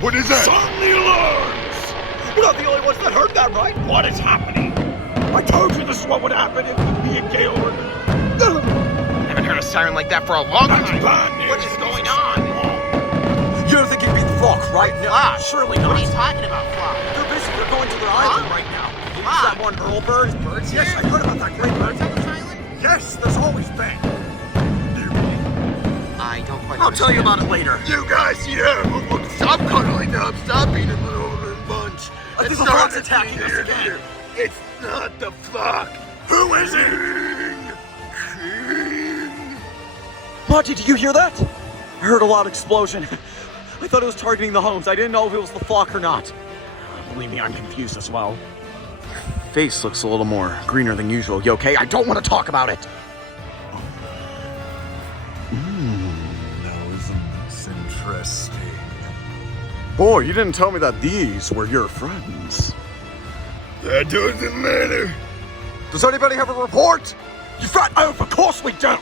What is that? Sound the alarms! We're not the only ones that heard that, right? What is happening? I told you this is what would happen if me and Gale were... Haven't heard a siren like that for a long That's time. bad news. What is going on? You don't think you'd beat the flock, right? No, Flock? surely What not. are you talking about, Flock? They're busy. They're going to their island right now. Flock? That one Earl bird. Birds Yes, here? I heard about that great bird. Birds on this island? Yes, there's always been. I don't quite I'll tell you understand. about it later. You guys, stop cuddling them. Stop being a little bunch. I think It's the not flock's a attacking us king. again. It's not the flock. Who is it? King. Monty, did you hear that? I heard a loud explosion. I thought it was targeting the homes. I didn't know if it was the flock or not. Believe me, I'm confused as well. Your face looks a little more greener than usual. You okay? I don't want to talk about it. That's interesting. Boy, you didn't tell me that these were your friends. That doesn't matter. Does anybody have a report? You fat oaf, of course we don't!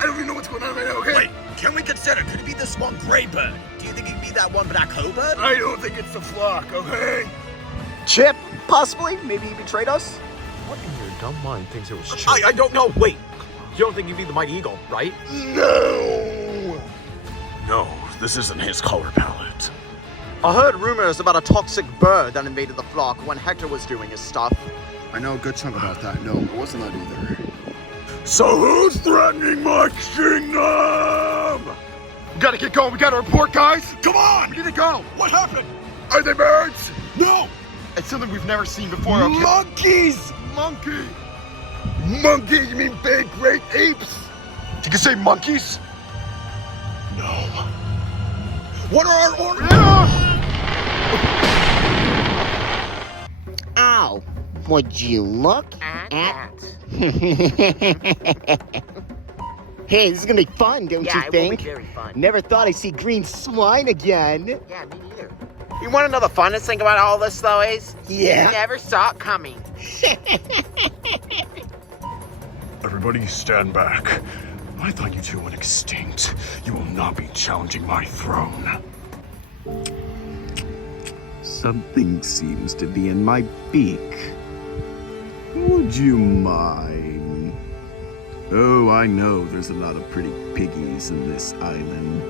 I don't even know what's going on right now, okay? Wait, can we consider, could it be this one gray bird? Do you think it could be that one black bird? I don't think it's the flock, okay? Chip, possibly? Maybe he betrayed us? What in your dumb mind thinks it was Chip? I don't know, wait. You don't think he'd be the mighty eagle, right? No! No, this isn't his color palette. I heard rumors about a toxic bird that invaded the flock when Hector was doing his stuff. I know a good chunk about that. No, it wasn't that either. So who's threatening my kingdom? We gotta get going. We gotta report, guys. Come on! We need to go. What happened? Are they birds? No! It's something we've never seen before. Okay? Monkeys! Monkey. Monkey, you mean big, great apes? You can say monkeys? No. What are our orders? Ow! Would you look at? Hey, this is gonna be fun, don't you think? Yeah, it will be very fun. Never thought I'd see green swine again. Yeah, me neither. You want to know the funnest thing about all this, though, is? Yeah? Never saw it coming. Everybody stand back. I thought you two went extinct. You will not be challenging my throne. Something seems to be in my beak. Would you mind? Oh, I know there's a lot of pretty piggies in this island.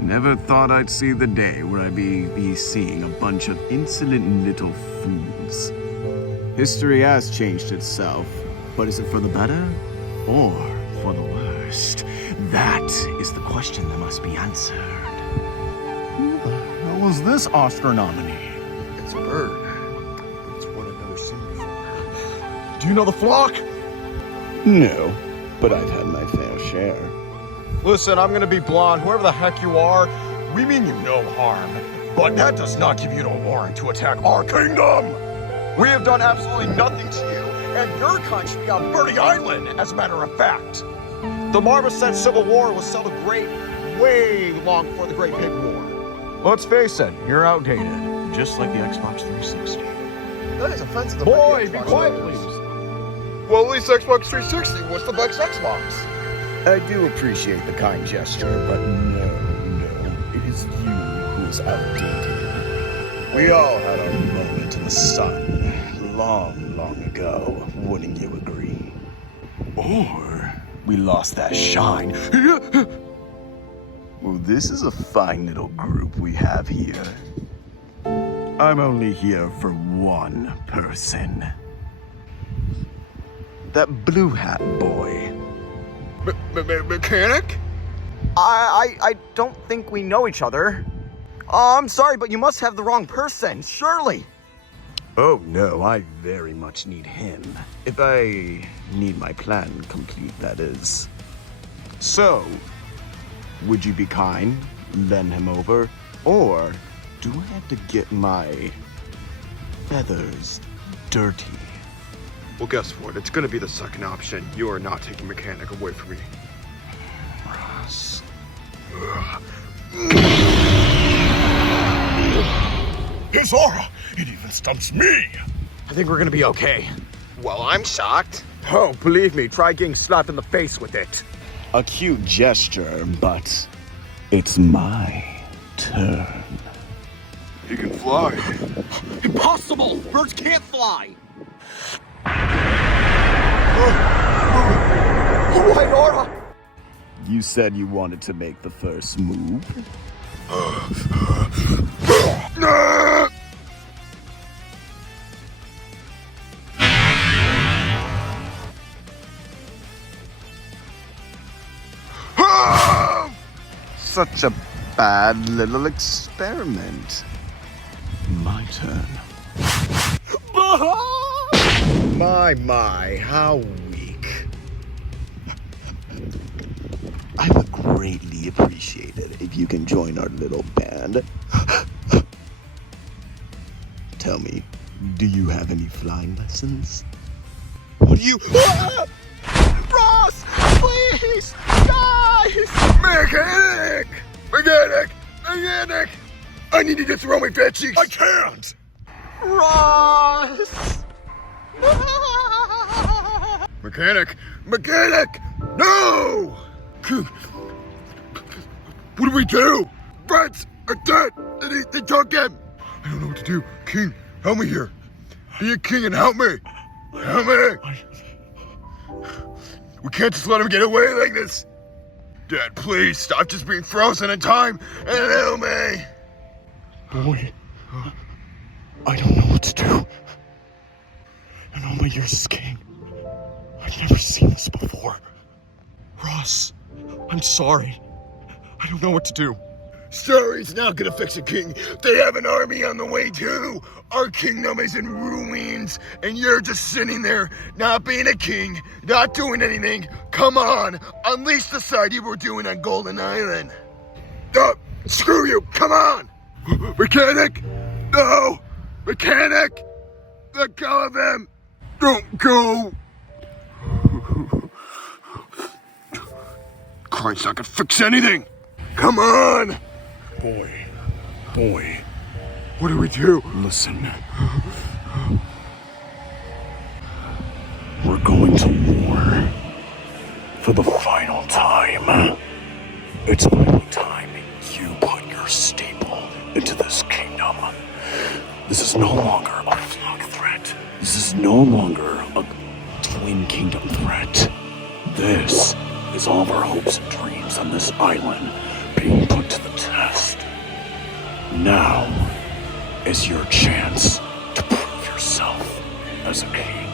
Never thought I'd see the day where I'd be seeing a bunch of insolent little fools. History has changed itself, but is it for the better or for the worst? That is the question that must be answered. Who the hell was this Oscar nominee? It's a bird. It's one I've never seen before. Do you know the flock? No, but I've had my fair share. Listen, I'm gonna be blunt. Whoever the heck you are, we mean you no harm. But that does not give you no warrant to attack our kingdom! We have done absolutely nothing to you, and your country on Birdy Island, as a matter of fact. The Marmoset Civil War was settled way long before the Great Pig War. Let's face it, you're outdated. Just like the Xbox 360. That is offensive. Boy, be quiet, please. Well, at least Xbox 360 was the best Xbox. I do appreciate the kind gesture, but no, it is you who's outdated. We all had our moment in the sun, long ago, wouldn't you agree? Or we lost that shine. Well, this is a fine little group we have here. I'm only here for one person. That blue hat boy. Mechanic? I don't think we know each other. I'm sorry, but you must have the wrong person, surely. Oh no, I very much need him. If I need my plan complete, that is. So, would you be kind, lend him over, or do I have to get my feathers dirty? Well, guess what? It's gonna be the second option. You are not taking Mechanic away from me. Ross. His aura! It even stumps me! I think we're gonna be okay. Well, I'm shocked. Oh, believe me, try getting slapped in the face with it. A cute gesture, but it's my turn. He can fly. Impossible! Birds can't fly! White aura! You said you wanted to make the first move? Such a bad little experiment. My turn. My, how weak. I would greatly appreciate it if you can join our little band. Tell me, do you have any flying lessons? What do you... Ross! Please! Guys! Mechanic! I need you to throw me bed cheeks! I can't! Ross! Mechanic! Mechanic! No! King, what do we do? Rats are dead! They took him! I don't know what to do. King, help me here. Be a king and help me! Help me! We can't just let him get away like this! Dad, please stop just being frozen in time and help me! Boy, I don't know what to do. In all my years as king, I've never seen this before. Ross, I'm sorry. I don't know what to do. Sorry's not gonna fix it, King. They have an army on the way too. Our kingdom is in ruins, and you're just sitting there, not being a king, not doing anything. Come on, unleash the side you were doing on Golden Island. Screw you, come on! Mechanic! No! Mechanic! Let go of him! Don't go! Christ, I can fix anything! Come on! Boy, What do we do? listen. We're going to war. For the final time. It's finally time you put your staple into this kingdom. This is no longer a flock threat. This is no longer a twin kingdom threat. This is all of our hopes and dreams on this island being put to the test. Now is your chance to prove yourself as a king.